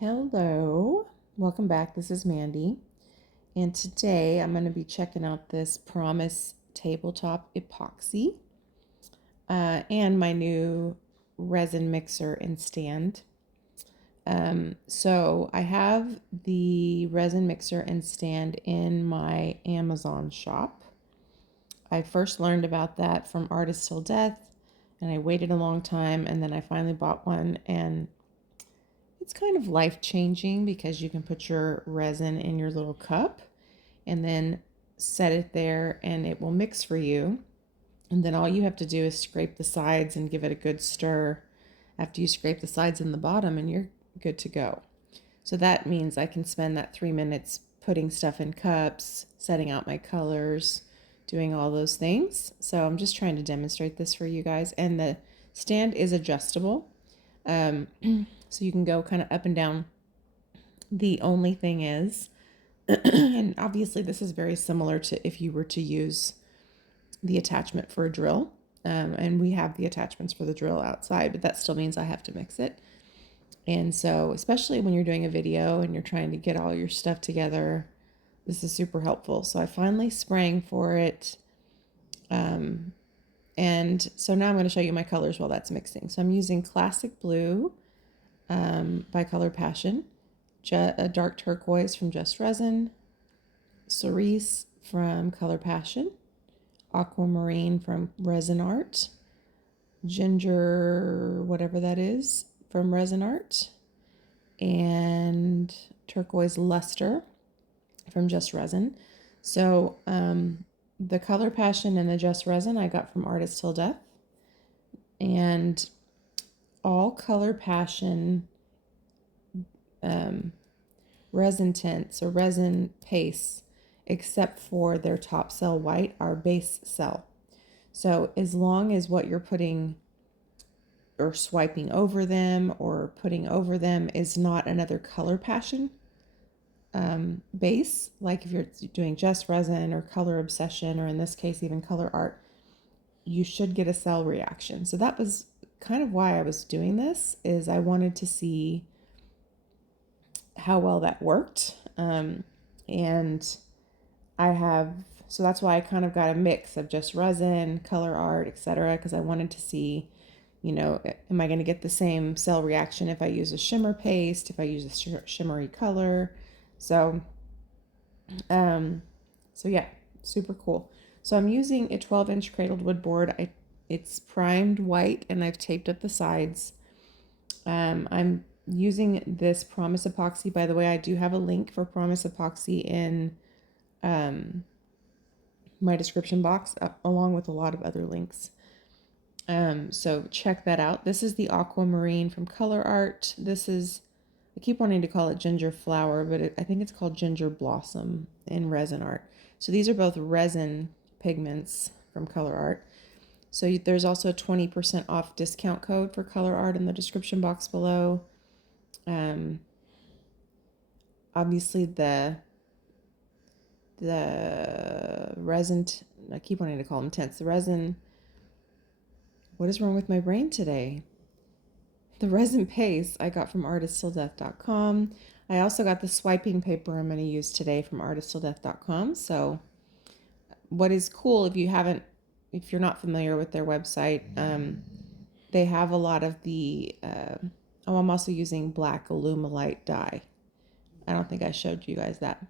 Hello, welcome back. This is Mandy, and today I'm going to be checking out this Promise Tabletop Epoxy and my new resin mixer and stand. So I have the resin mixer and stand in my Amazon shop. I first learned about that from Artist Till Death, and I waited a long time, and then I finally bought one, and it's kind of life-changing because you can put your resin in your little cup and then set it there and it will mix for you. And then all you have to do is scrape the sides and give it a good stir after you scrape the sides and the bottom, and you're good to go. So that means I can spend that 3 minutes putting stuff in cups, setting out my colors, doing all those things. So I'm just trying to demonstrate this for you guys. And the stand is adjustable. So you can go kind of up and down. The only thing is, and obviously this is very similar to if you were to use the attachment for a drill. And we have the attachments for the drill outside, but that still means I have to mix it. And so, especially when you're doing a video and you're trying to get all your stuff together, this is super helpful. So I finally sprang for it. And so now I'm going to show you my colors while that's mixing. So I'm using Classic Blue by Color Passion, a dark turquoise from Just Resin, Cerise from Color Passion, Aquamarine from Resinarte, ginger, whatever that is, from Resinarte, and turquoise luster from Just Resin. So the Color Passion and the Just Resin I got from Artist Till Death, and all Color Passion resin tints or resin pastes, except for their top cell white, are base cell. So as long as what you're putting or swiping over them or putting over them is not another Color Passion base, like if you're doing Just Resin or Color Obsession, or in this case even Colourarte, you should get a cell reaction. So that was kind of why I was doing this, is I wanted to see how well that worked. And I have, so that's why I kind of got a mix of Just Resin, Colourarte, etc., because I wanted to see, you know, am I going to get the same cell reaction if I use a shimmer paste, if I use a shimmery color. So yeah, super cool. So I'm using a 12-inch cradled wood board. It's primed white and I've taped up the sides. I'm using this Promise Epoxy. By the way, I do have a link for Promise Epoxy in my description box, along with a lot of other links. So check that out. This is the Aquamarine from Colourarte. This is, I keep wanting to call it Ginger Flower, but I think it's called Ginger Blossom in Resinarte. So these are both resin pigments from Colourarte. So there's also a 20% off discount code for Colourarte in the description box below. Obviously the resin, I keep wanting to call them tints. The resin, what is wrong with my brain today? The resin paste I got from artisttilldeath.com. I also got the swiping paper I'm going to use today from artisttilldeath.com. So what is cool, if you're not familiar with their website, they have a lot of the, I'm also using black Alumilite dye. I don't think I showed you guys that.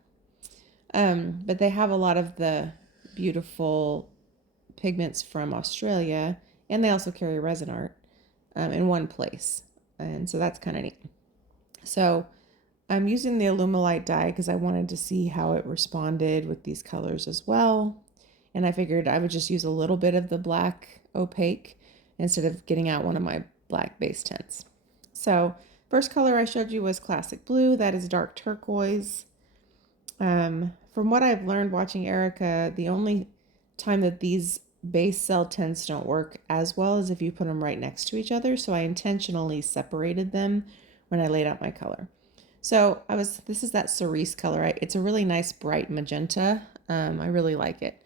But they have a lot of the beautiful pigments from Australia, and they also carry Resinarte in one place. And so that's kind of neat. So I'm using the Alumilite dye because I wanted to see how it responded with these colors as well. And I figured I would just use a little bit of the black opaque instead of getting out one of my black base tints. So first color I showed you was Classic Blue. That is dark turquoise. From what I've learned watching Erica, the only time that these base cell tints don't work as well as if you put them right next to each other. So I intentionally separated them when I laid out my color. So this is that Cerise color. It's a really nice bright magenta. I really like it.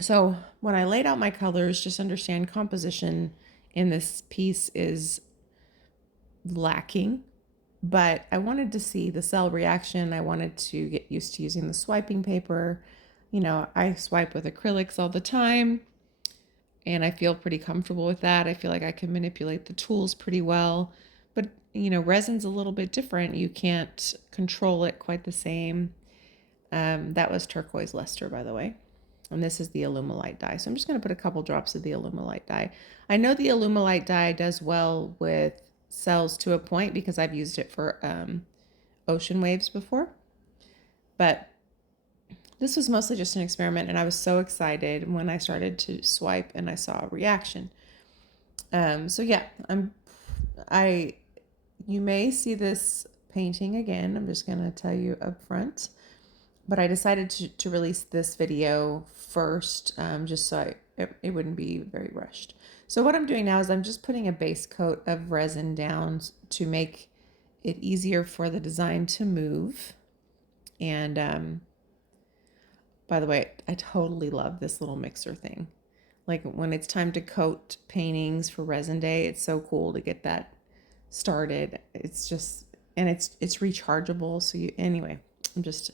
So when I laid out my colors, just understand composition in this piece is lacking. but I wanted to see the cell reaction. I wanted to get used to using the swiping paper. You know, I swipe with acrylics all the time, and I feel pretty comfortable with that. I feel like I can manipulate the tools pretty well, but you know, resin's a little bit different. You can't control it quite the same. That was turquoise luster, by the way. And this is the Alumilite dye. So I'm just going to put a couple drops of the Alumilite dye. I know the Alumilite dye does well with cells to a point because I've used it for ocean waves before. But this was mostly just an experiment, and I was so excited when I started to swipe and I saw a reaction. So yeah, you may see this painting again. I'm just going to tell you up front. But I decided to release this video first, just so it wouldn't be very rushed. So what I'm doing now is I'm just putting a base coat of resin down to make it easier for the design to move. And by the way, I totally love this little mixer thing. Like when it's time to coat paintings for resin day, it's so cool to get that started. It's just, and it's rechargeable. So anyway, I'm just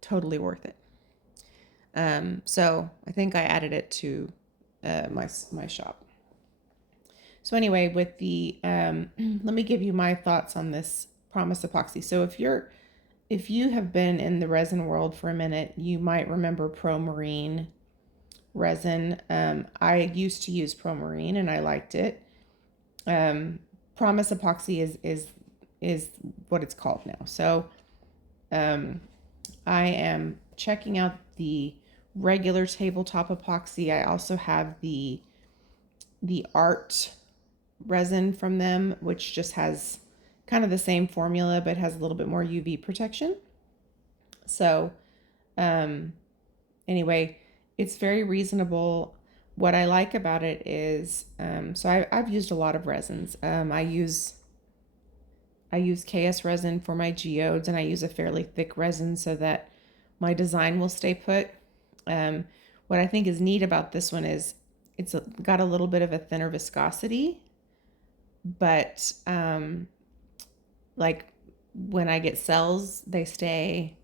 totally worth it. So I think I added it to my shop. So anyway, with the let me give you my thoughts on this Promise Epoxy. So if you have been in the resin world for a minute, you might remember Promarine resin. I used to use Promarine and I liked it. Promise Epoxy is what it's called now. So I am checking out the regular tabletop epoxy. I also have the art resin from them, which just has kind of the same formula, but has a little bit more UV protection. So anyway, it's very reasonable. What I like about it is, so I've used a lot of resins. I use KS resin for my geodes, and I use a fairly thick resin so that my design will stay put. What I think is neat about this one is it's got a little bit of a thinner viscosity, but like when I get cells, they stay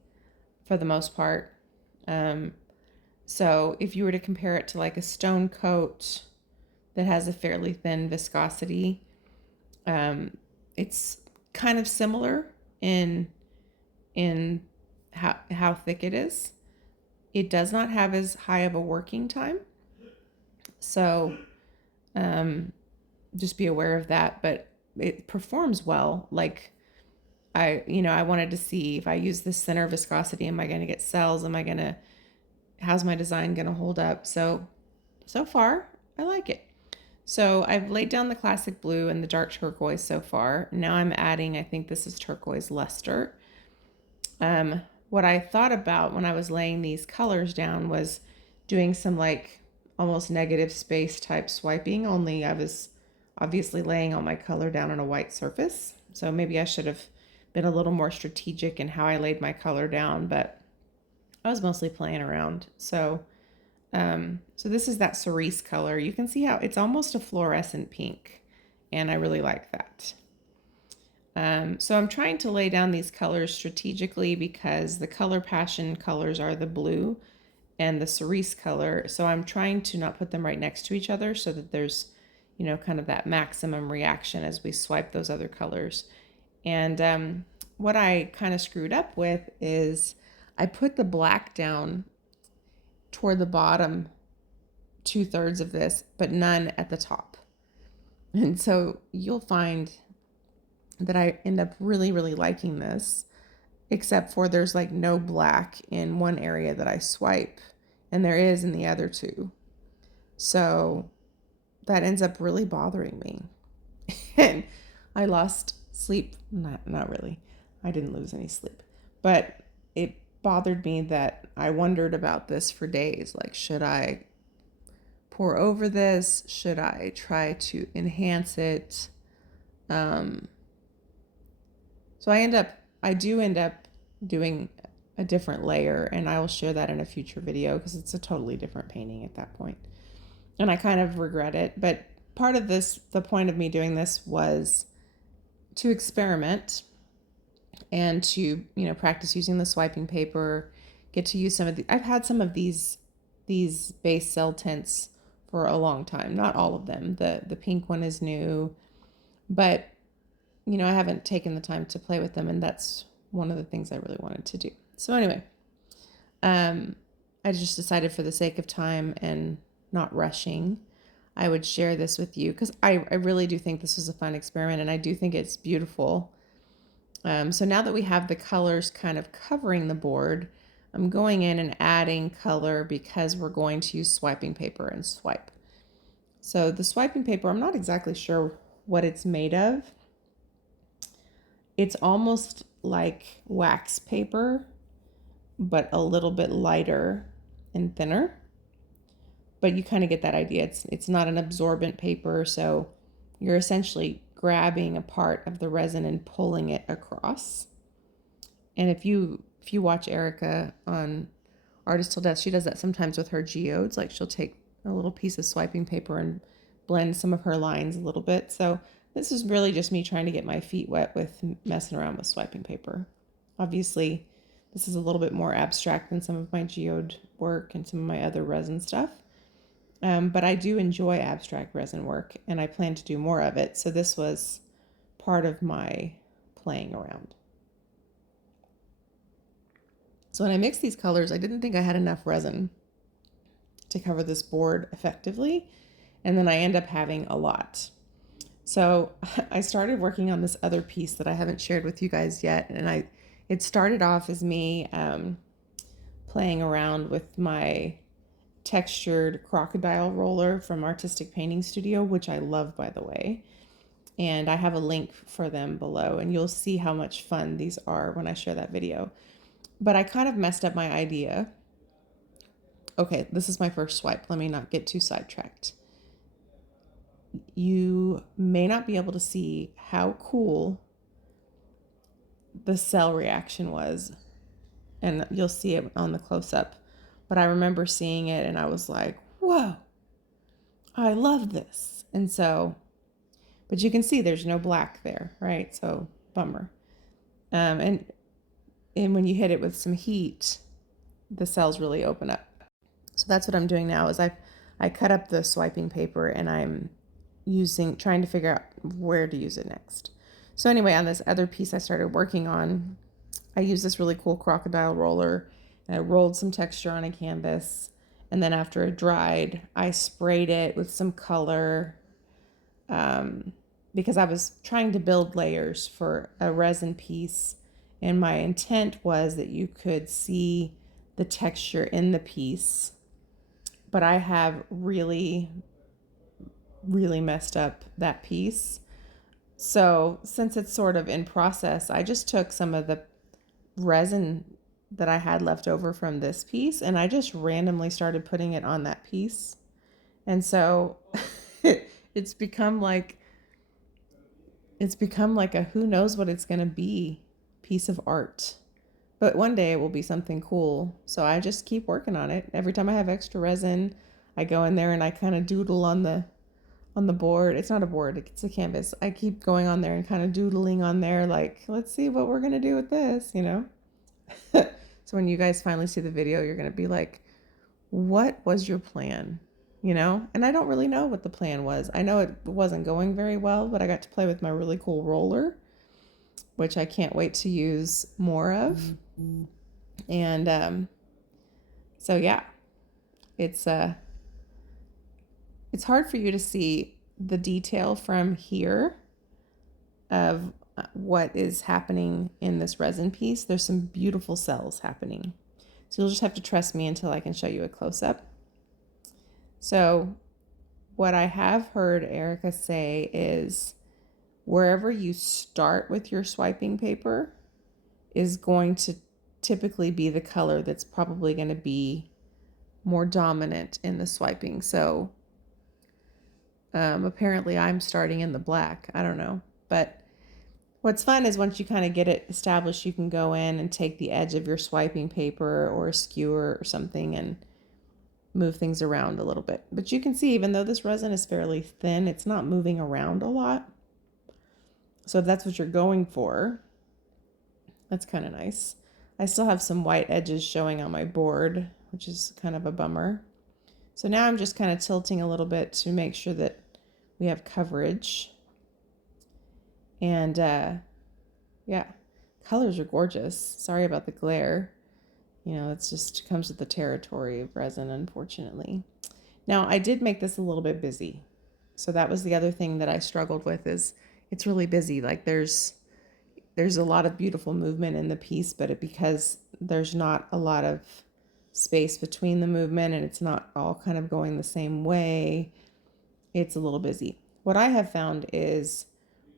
for the most part. So if you were to compare it to like a stone coat that has a fairly thin viscosity, it's kind of similar in how thick it is. It does not have as high of a working time, so just be aware of that. But it performs well. Like I wanted to see if I use this thinner viscosity, am I going to get cells? How's my design going to hold up? So far I like it. So I've laid down the classic blue and the dark turquoise so far. Now I'm adding, I think this is turquoise luster. What I thought about when I was laying these colors down was doing some like almost negative space type swiping, only I was obviously laying all my color down on a white surface. So maybe I should have been a little more strategic in how I laid my color down, but I was mostly playing around. So this is that Cerise color. You can see how it's almost a fluorescent pink, and I really like that. So I'm trying to lay down these colors strategically because the Color Passion colors are the blue and the Cerise color. So I'm trying to not put them right next to each other so that there's, kind of that maximum reaction as we swipe those other colors. And what I kind of screwed up with is I put the black down toward the bottom 2/3 of this, but none at the top. And so you'll find that I end up really, really liking this, except for there's like no black in one area that I swipe, and there is in the other two. So that ends up really bothering me. And I lost sleep. Not really. I didn't lose any sleep, but it bothered me that I wondered about this for days. Like, should I pour over this? Should I try to enhance it? So I do end up doing a different layer, and I will share that in a future video because it's a totally different painting at that point. And I kind of regret it, but part of this, the point of me doing this was to experiment and to, you know, practice using the swiping paper, get to use some of the, I've had some of these base cell tints for a long time. Not all of them. The pink one is new, but you know, I haven't taken the time to play with them, and that's one of the things I really wanted to do. So anyway, I just decided for the sake of time and not rushing, I would share this with you because I really do think this was a fun experiment, and I do think it's beautiful. So now that we have the colors kind of covering the board, I'm going in and adding color because we're going to use swiping paper and swipe. So the swiping paper, I'm not exactly sure what it's made of. It's almost like wax paper, but a little bit lighter and thinner. But you kind of get that idea. It's not an absorbent paper, so you're essentially grabbing a part of the resin and pulling it across. And if you watch Erica on Artist Till Death, she does that sometimes with her geodes. Like she'll take a little piece of swiping paper and blend some of her lines a little bit. So this is really just me trying to get my feet wet with messing around with swiping paper. Obviously, this is a little bit more abstract than some of my geode work and some of my other resin stuff. But I do enjoy abstract resin work, and I plan to do more of it. So this was part of my playing around. So when I mixed these colors, I didn't think I had enough resin to cover this board effectively. And then I end up having a lot. So I started working on this other piece that I haven't shared with you guys yet. And it started off as me playing around with my textured crocodile roller from Artistic Painting Studio, which I love, by the way. And I have a link for them below, and you'll see how much fun these are when I share that video. But I kind of messed up my idea. Okay, this is my first swipe. Let me not get too sidetracked. You may not be able to see how cool the cell reaction was, and you'll see it on the close-up. But I remember seeing it, and I was like, whoa, I love this. And so, but you can see there's no black there, right? So, bummer. And when you hit it with some heat, the cells really open up. So that's what I'm doing now is I cut up the swiping paper, and I'm trying to figure out where to use it next. So anyway, on this other piece I started working on, I used this really cool crocodile roller, and I rolled some texture on a canvas. And then after it dried, I sprayed it with some color because I was trying to build layers for a resin piece. And my intent was that you could see the texture in the piece. But I have really, really messed up that piece. So since it's sort of in process, I just took some of the resin that I had left over from this piece, and I just randomly started putting it on that piece. And so it's become like a who knows what it's going to be piece of art. But one day it will be something cool. So I just keep working on it. Every time I have extra resin, I go in there and I kind of doodle on the board. It's not a board, it's a canvas. I keep going on there and kind of doodling on there, like, let's see what we're going to do with this, you know? So when you guys finally see the video, you're going to be like, what was your plan? You know? And I don't really know what the plan was. I know it wasn't going very well, but I got to play with my really cool roller, which I can't wait to use more of. And so yeah, it's hard for you to see the detail from here of what is happening in this resin piece. There's some beautiful cells happening. So you'll just have to trust me until I can show you a close-up. So what I have heard Erica say is wherever you start with your swiping paper is going to typically be the color that's probably going to be more dominant in the swiping. So apparently I'm starting in the black. I don't know. But what's fun is once you kind of get it established, you can go in and take the edge of your swiping paper or a skewer or something and move things around a little bit. But you can see, even though this resin is fairly thin, it's not moving around a lot. So if that's what you're going for, That's kind of nice. I still have some white edges showing on my board, which is kind of a bummer. So now I'm just kind of tilting a little bit to make sure that we have coverage. And yeah, colors are gorgeous. Sorry about the glare. You know, it's just comes with the territory of resin, unfortunately. Now, I did make this a little bit busy. So that was the other thing that I struggled with, is it's really busy. Like there's a lot of beautiful movement in the piece, but because there's not a lot of space between the movement and it's not all kind of going the same way, it's a little busy. What I have found is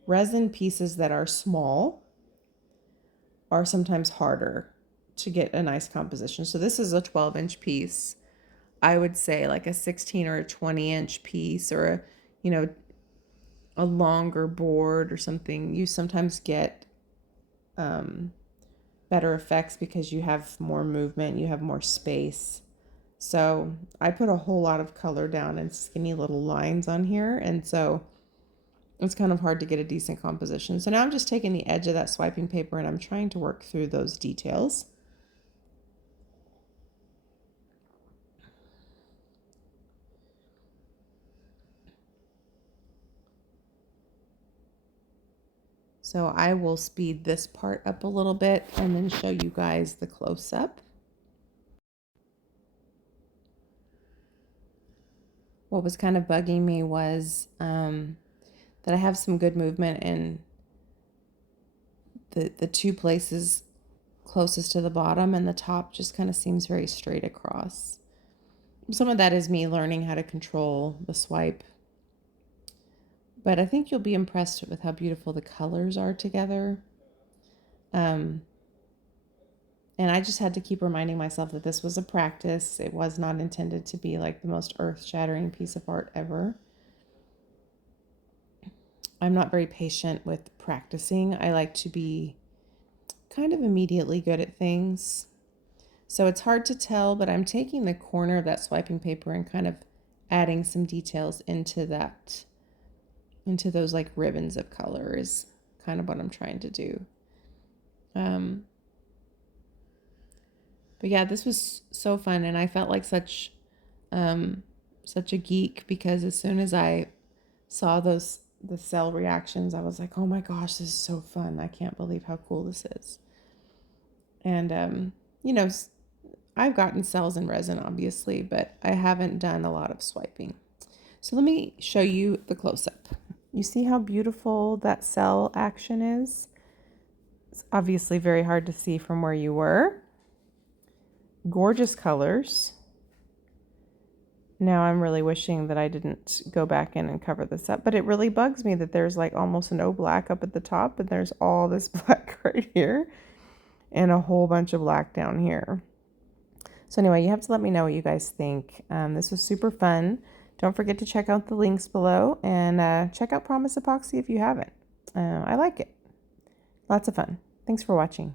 resin pieces that are small are sometimes harder to get a nice composition. So this is a 12-inch piece. I would say like a 16 or a 20-inch piece, or a longer board or something. You sometimes get better effects because you have more movement, you have more space. So I put a whole lot of color down in skinny little lines on here, and so it's kind of hard to get a decent composition. So now I'm just taking the edge of that swiping paper and I'm trying to work through those details. So I will speed this part up a little bit and then show you guys the close-up. What was kind of bugging me was that I have some good movement in the two places closest to the bottom, and the top just kind of seems very straight across. Some of that is me learning how to control the swipe, but I think you'll be impressed with how beautiful the colors are together. And I just had to keep reminding myself that this was a practice. It was not intended to be like the most earth-shattering piece of art ever. I'm not very patient with practicing. I like to be kind of immediately good at things. So it's hard to tell, but I'm taking the corner of that swiping paper and kind of adding some details into those like ribbons of color is kind of what I'm trying to do. But yeah, this was so fun, and I felt like such a geek, because as soon as I saw the cell reactions, I was like, oh my gosh, this is so fun. I can't believe how cool this is. And I've gotten cells in resin, obviously, but I haven't done a lot of swiping. So let me show you the close-up. You see how beautiful that cell action is? It's obviously very hard to see from where you were. Gorgeous colors. Now I'm really wishing that I didn't go back in and cover this up, but it really bugs me that there's like almost no black up at the top, and there's all this black right here and a whole bunch of black down here. So anyway, you have to let me know what you guys think. This was super fun. Don't forget to check out the links below, and check out Promise Epoxy if you haven't. I like it. Lots of fun. Thanks for watching.